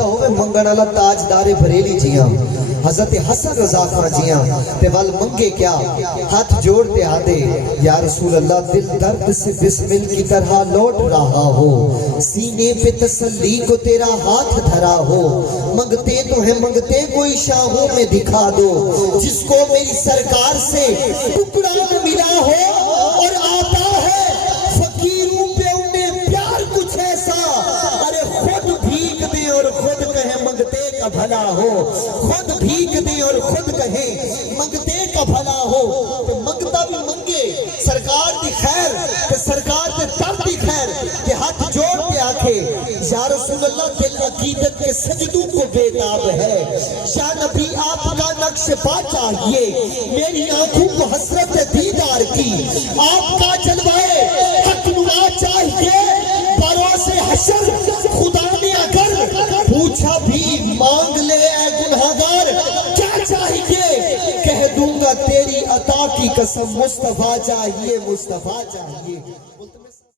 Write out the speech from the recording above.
فرماندا ہوئے منگن والا تاجدار بریلی جیاں حضرت حسن رضا خان جیاں تے ول منگے کیا ہاتھ جوڑتے آدے یا رسول اللہ دل درد سے بسمل کی طرح لوٹ رہا ہو سینے پہ تسلی کو تیرا ہاتھ دھرا ہو منگتے تو ہیں منگتے کوئی شاہوں میں دکھا دو جس کو میری سرکار سے ٹکڑا ملا ہو اور آتا ہے فقیروں پہ انہیں پیار کچھ ایسا ارے خود بھیک دے اور خود کہیں منگتے کا بھلا ہو خود بھیک دے اور خود کہیں منگتے کا بھلا ہو تو منگتا بھی منگے سرکار دی خیر کہ سرکار دے تب دی خیر کہ ہاتھ جوڑ کے آکھے یا رسول اللہ دل عقیدت کے سجدوں کو بےتاب ہے یا نبی آپ کا نقش پا چاہیے میری آنکھوں کو حسرت دیدار کی آپ کا جلوائے حق نما چاہیے بروز حشر خدا نے اگر پوچھا بھی مانگ لے اے گنہگار کیا چاہیے کہہ دوں گا تیری عطا کی قسم مصطفیٰ چاہیے مصطفیٰ چاہیے